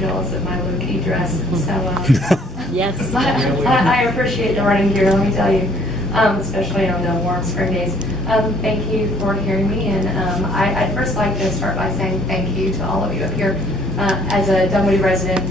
jealous of my low-key dress. So Yes. I appreciate the running gear, let me tell you, especially on the warm spring days. Thank you for hearing me, and I'd first like to start by saying thank you to all of you up here. As a Dunwoody resident,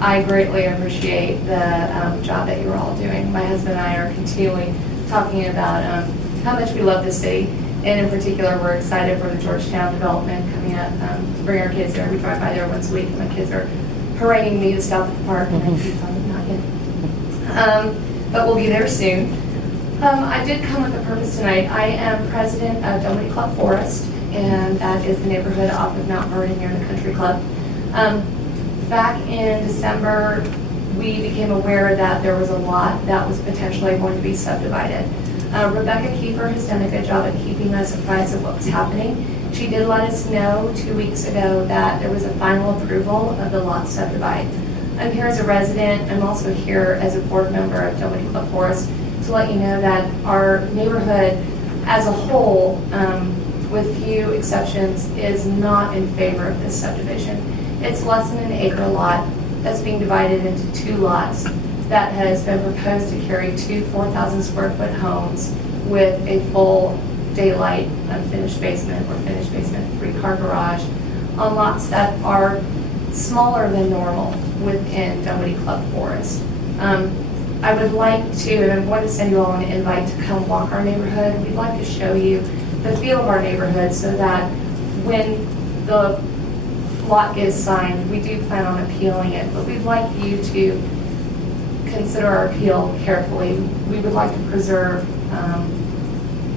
I greatly appreciate the job that you're all doing. My husband and I are continually talking about how much we love the city, and in particular, we're excited for the Georgetown development coming up to bring our kids there. We drive by there once a week, and my kids are haranguing me to stop at the park, and I keep telling them not yet. But we'll be there soon. I did come with a purpose tonight. I am president of Dunwoody Club Forest, and that is the neighborhood off of Mount Vernon near the country club. Back in December, we became aware that there was a lot that was potentially going to be subdivided. Rebecca Kiefer has done a good job at keeping us apprised of what was happening. She did let us know 2 weeks ago that there was a final approval of the lot subdivide. I'm here as a resident. I'm also here as a board member of Dunwoody Club Forest to let you know that our neighborhood as a whole, with few exceptions, is not in favor of this subdivision. It's less than an acre lot that's being divided into 2 lots that has been proposed to carry 2 4,000 square foot homes with a full daylight unfinished basement or finished basement 3-car garage on lots that are smaller than normal within Dunwoody Club Forest. I would like to, and I'm going to send you all an invite to come walk our neighborhood. We'd like to show you the feel of our neighborhood so that when the lot is signed, we do plan on appealing it, but we'd like you to consider our appeal carefully. We would like to preserve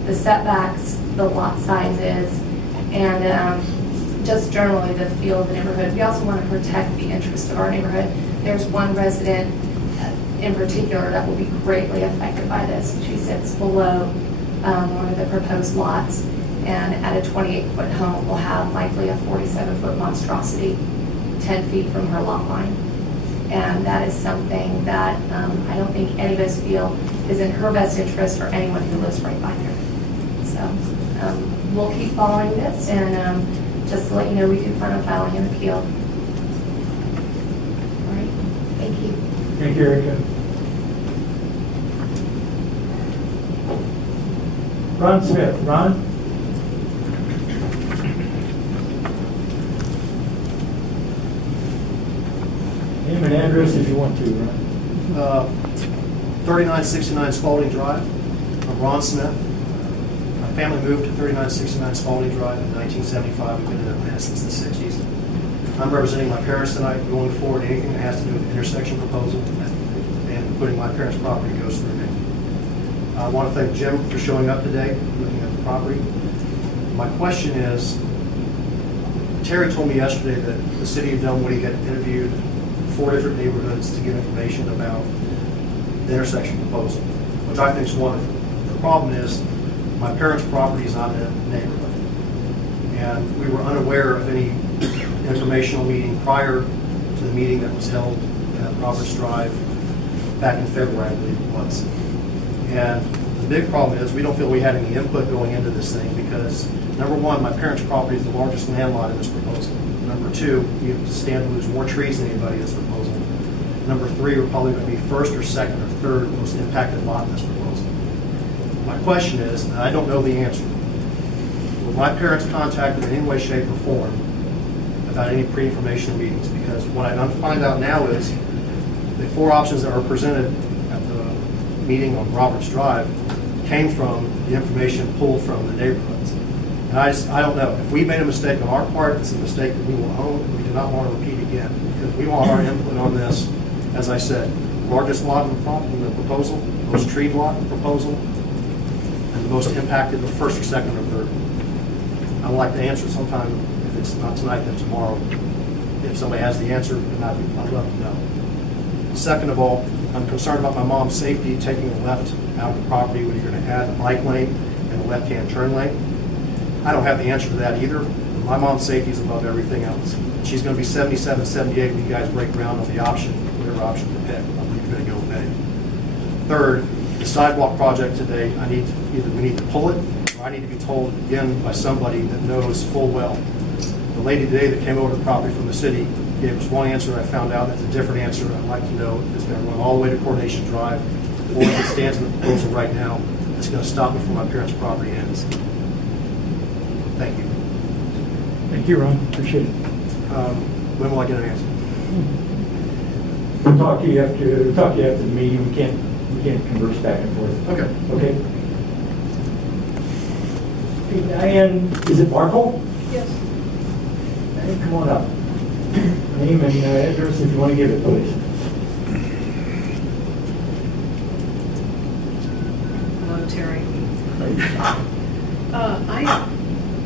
the setbacks, the lot sizes, and just generally the feel of the neighborhood. We also want to protect the interest of our neighborhood. There's one resident in particular that will be greatly affected by this. She sits below one of the proposed lots, and at a 28-foot home will have likely a 47-foot monstrosity 10 feet from her lot line. And that is something that I don't think any of us feel is in her best interest or anyone who lives right by there. So we'll keep following this, and just to let you know, we do plan on filing an appeal. All right, thank you. Thank you, Erika. Ron Smith. Ron? Name and address if you want to, Ron. 3969 Spalding Drive. I'm Ron Smith. My family moved to 3969 Spalding Drive in 1975. We've been in Atlanta since the 60s. I'm representing my parents tonight going forward anything that has to do with the intersection proposal and putting my parents' property goes through me. I want to thank Jim for showing up today, looking at the property. My question is, Terry told me yesterday that the city of Dunwoody had interviewed 4 different neighborhoods to get information about the intersection proposal, which I think is wonderful. The problem is my parents' property is not in a neighborhood, and we were unaware of any informational meeting prior to the meeting that was held at Roberts Drive back in February, I believe it was. And the big problem is we don't feel we had any input going into this thing because, number one, my parents' property is the largest land lot in this proposal. Number 2, we stand to lose more trees than anybody in this proposal. Number 3, we're probably going to be first or second or third most impacted lot in this proposal. My question is, and I don't know the answer, were my parents contacted in any way, shape, or form about any pre-information meetings? Because what I find out now is the 4 options that were presented at the meeting on Roberts Drive came from the information pulled from the neighborhoods. And I don't know. If we made a mistake on our part, it's a mistake that we will own. We do not want to repeat again because we want our input on this. As I said, largest lot in the proposal, most treed lot in the proposal, and the most impacted the first or second or third. I'd like to answer sometime, if it's not tonight, then tomorrow. If somebody has the answer, then I'd love to know. Second of all, I'm concerned about my mom's safety taking a left out of the property when you're going to add a bike lane and a left-hand turn lane. I don't have the answer to that either. My mom's safety is above everything else. She's going to be 77, 78 when you guys break ground on the option, whatever option you pick. I believe you're going to go with A. Third, the sidewalk project today, either we need to pull it, or I need to be told again by somebody that knows full well. The lady today that came over to the property from the city gave us one answer, I found out that's a different answer. I'd like to know if it's going to run all the way to Coronation Drive, or if it stands in the proposal right now, it's going to stop me from my parents' property ends. Thank you. Thank you, Ron, appreciate it. When will I get an answer? We'll talk to you after the meeting, we can't converse back and forth. Okay. Okay? Hey, Diane, is it Barkle? Yes. Diane, come on up. Name and address if you want to give it, please. Hello, Terry.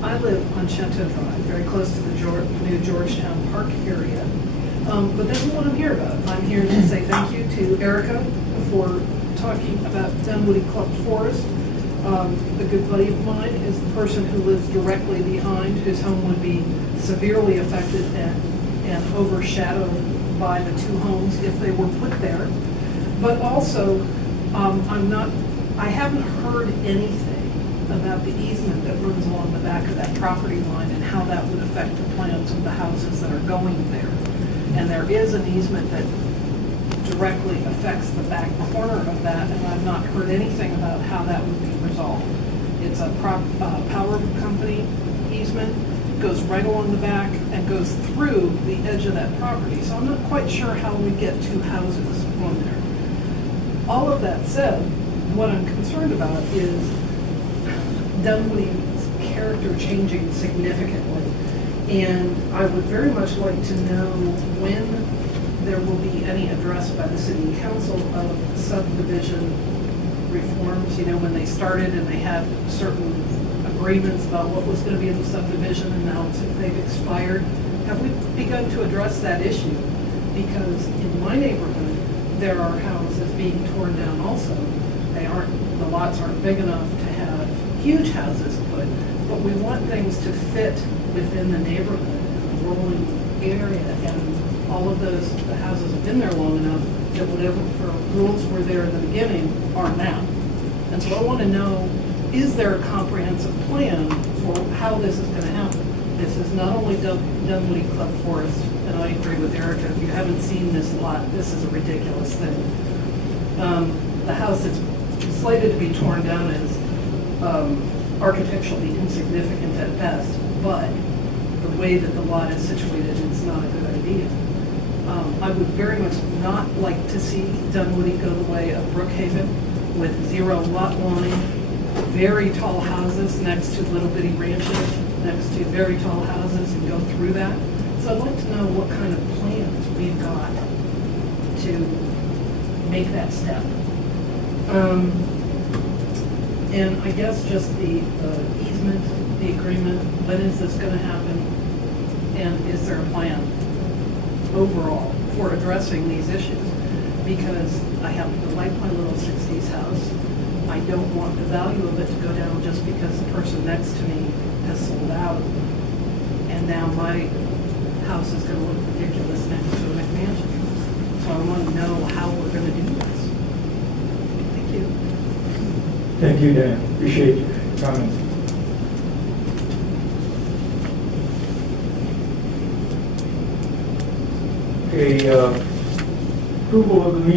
I live on Chateau Drive, very close to the new Georgetown Park area. But that's not what I'm here about. I'm here to say thank you to Erika for talking about Dunwoody Club Forest. A good buddy of mine is the person who lives directly behind, whose home would be severely affected and overshadowed by the two homes if they were put there. But also, I haven't heard anything about the easement that runs along the back of that property line and how that would affect the plans of the houses that are going there. And there is an easement that directly affects the back corner of that, and I've not heard anything about how that would be resolved. It's a power company easement, goes right along the back and goes through the edge of that property. So I'm not quite sure how we get two houses on there. All of that said, what I'm concerned about is Dunwoody's character changing significantly. And I would very much like to know when there will be any address by the city council of subdivision reforms. You know, when they started and they had certain agreements about what was going to be in the subdivision, and now they've expired. Have we begun to address that issue? Because in my neighborhood, there are houses being torn down also. The lots aren't big enough to have huge houses put, but we want things to fit within the neighborhood, the rolling area, and all of the houses have been there long enough that whatever rules were there in the beginning are now. And so I want to know, is there a comprehensive plan for how this is going to happen? This is not only Dunwoody Club Forest, and I agree with Erika, if you haven't seen this lot, this is a ridiculous thing. The house that's slated to be torn down is architecturally insignificant at best, but the way that the lot is situated, it's not a good idea. I would very much not like to see Dunwoody go the way of Brookhaven with zero lot line, very tall houses next to little bitty ranches, next to very tall houses, and go through that. So I'd like to know what kind of plans we've got to make that step. And I guess just the easement, the agreement, when is this going to happen? And is there a plan overall for addressing these issues? Because I happen to like my little 60s house. I don't want the value of it to go down just because the person next to me has sold out. And now my house is going to look ridiculous next to a McMansion. So I want to know how we're going to do this. Thank you. Thank you, Dan. Appreciate your comments. Okay, approval of the meeting.